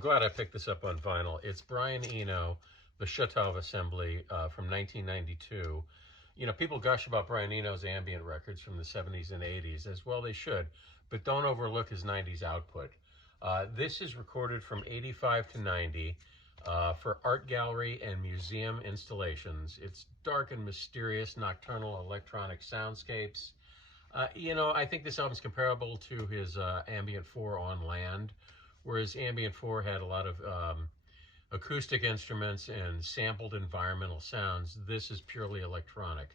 I'm glad I picked this up on vinyl. It's Brianeno, the Shatov Assembly from 1992. You know, people gush about Brianeno's ambient records from the 70s and 80s, as well they should, but don't overlook his 90s output. This is recorded from 85 to 90 for art gallery and museum installations. It's dark and mysterious, nocturnal electronic soundscapes. You know, I think this album's comparable to his Ambient 4 on Land, whereas Ambient 4 had a lot of acoustic instruments and sampled environmental sounds. This is purely electronic.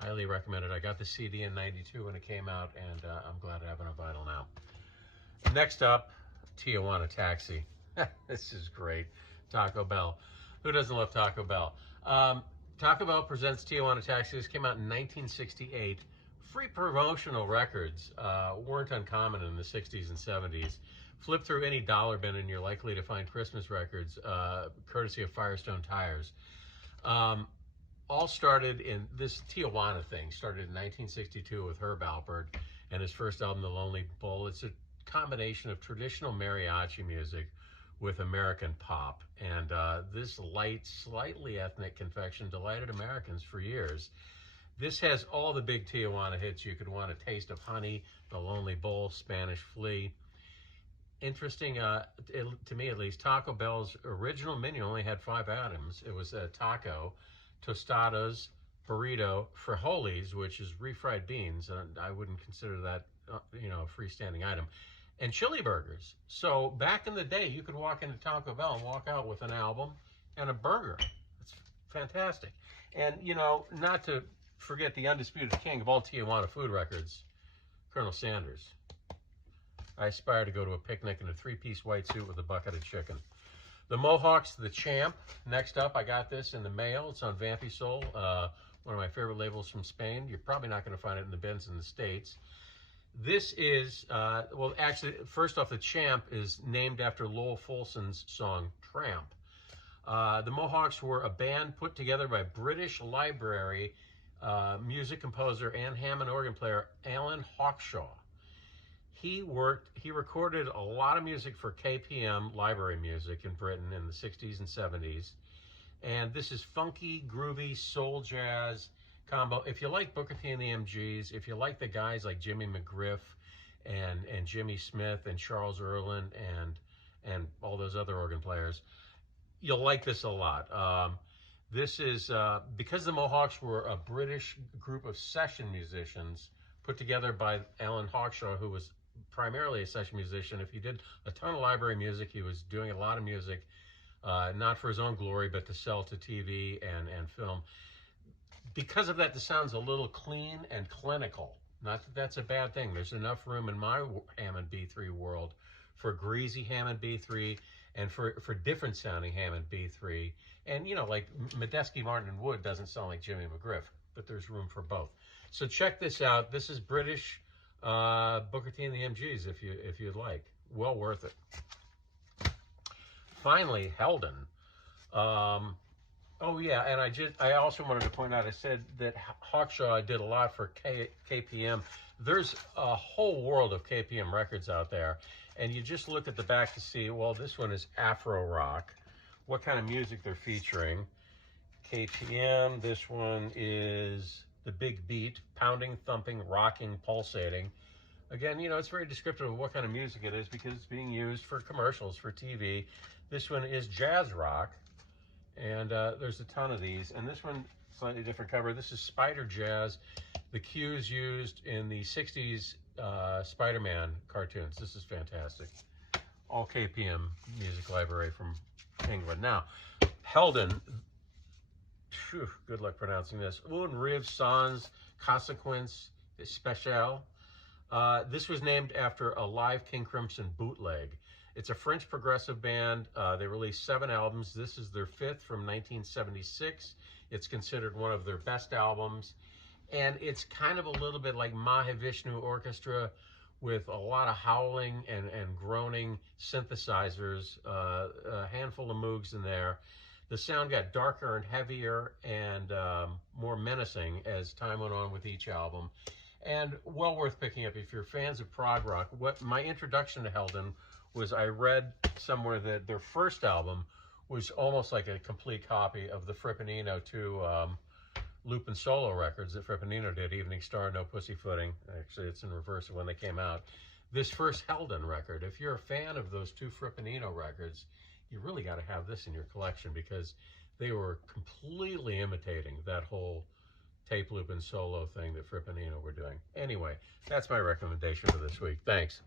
Highly recommended. I got the CD in '92 when it came out, and I'm glad I have it on vinyl now. Next up, Tijuana Taxi. This is great. Taco Bell. Who doesn't love Taco Bell? Taco Bell presents Tijuana Taxi. This came out in 1968. Free promotional records weren't uncommon in the 60s and 70s. Flip through any dollar bin and you're likely to find Christmas records, courtesy of Firestone Tires. All started in this Tijuana thing, started in 1962 with Herb Alpert and his first album, The Lonely Bull. It's a combination of traditional mariachi music with American pop. And this light, slightly ethnic confection delighted Americans for years. This has all the big Tijuana hits you could want: A Taste of Honey, The Lonely Bull, Spanish Flea. Interesting, to me at least, Taco Bell's original menu only had 5 items. It was taco, tostadas, burrito, frijoles, which is refried beans, and I wouldn't consider that you know, a freestanding item, and chili burgers. So back in the day, you could walk into Taco Bell and walk out with an album and a burger. It's fantastic. And you know, not to forget the undisputed king of all Tijuana food records, Colonel Sanders. I aspire to go to a picnic in a 3-piece white suit with a bucket of chicken. The Mohawks, The Champ. Next up, I got this in the mail. It's on Vampy Soul, one of my favorite labels from Spain. You're probably not going to find it in the bins in the States. This is, well, actually, first off, The Champ is named after Lowell Fulson's song, Tramp. The Mohawks were a band put together by British library music composer and Hammond organ player Alan Hawkshaw. He recorded a lot of music for KPM library music in Britain in the 60s and 70s. And this is funky, groovy, soul jazz combo. If you like Booker T and the MGs, if you like the guys like Jimmy McGriff and Jimmy Smith and Charles Earlin and all those other organ players, you'll like this a lot. This is, because the Mohawks were a British group of session musicians put together by Alan Hawkshaw, who was primarily a session musician. If he did a ton of library music, he was doing a lot of music, not for his own glory, but to sell to TV and film. Because of that, the sound's a little clean and clinical. Not that that's a bad thing. There's enough room in my Hammond B3 world for greasy Hammond B3 and for different sounding Hammond B3. And, you know, like Medeski, Martin, and Wood doesn't sound like Jimmy McGriff, but there's room for both. So check this out. This is British Booker T and the MGs, if you'd like. Well worth it. Finally, Helden. Oh yeah, and I also wanted to point out, I said that Hawkshaw did a lot for KPM. There's a whole world of KPM records out there, and you just look at the back to see, well, this one is Afro rock, what kind of music they're featuring. KPM, this one is the big beat, pounding, thumping, rocking, pulsating. Again, you know, it's very descriptive of what kind of music it is because it's being used for commercials, for TV. This one is jazz rock, and there's a ton of these. And this one, slightly different cover. This is Spider Jazz, the cues used in the 60s Spider-Man cartoons. This is fantastic. All KPM music library from England. Now, Helden. Phew, good luck pronouncing this. Un Rive Sans Consequence Special. This was named after a live King Crimson bootleg. It's a French progressive band. They released 7 albums. This is their 5th from 1976. It's considered one of their best albums. And it's kind of a little bit like Mahavishnu Orchestra with a lot of howling and groaning synthesizers, a handful of Moogs in there. The sound got darker and heavier and more menacing as time went on with each album. And well worth picking up if you're fans of prog rock. My introduction to Helden was I read somewhere that their first album was almost like a complete copy of the Frippanino 2 loop and solo records that Frippanino did, Evening Star, No Pussyfooting. Actually, it's in reverse of when they came out. This first Heldon record, if you're a fan of those two Frippanino records, you really got to have this in your collection because they were completely imitating that whole tape loop and solo thing that Frippanino were doing. Anyway, that's my recommendation for this week. Thanks.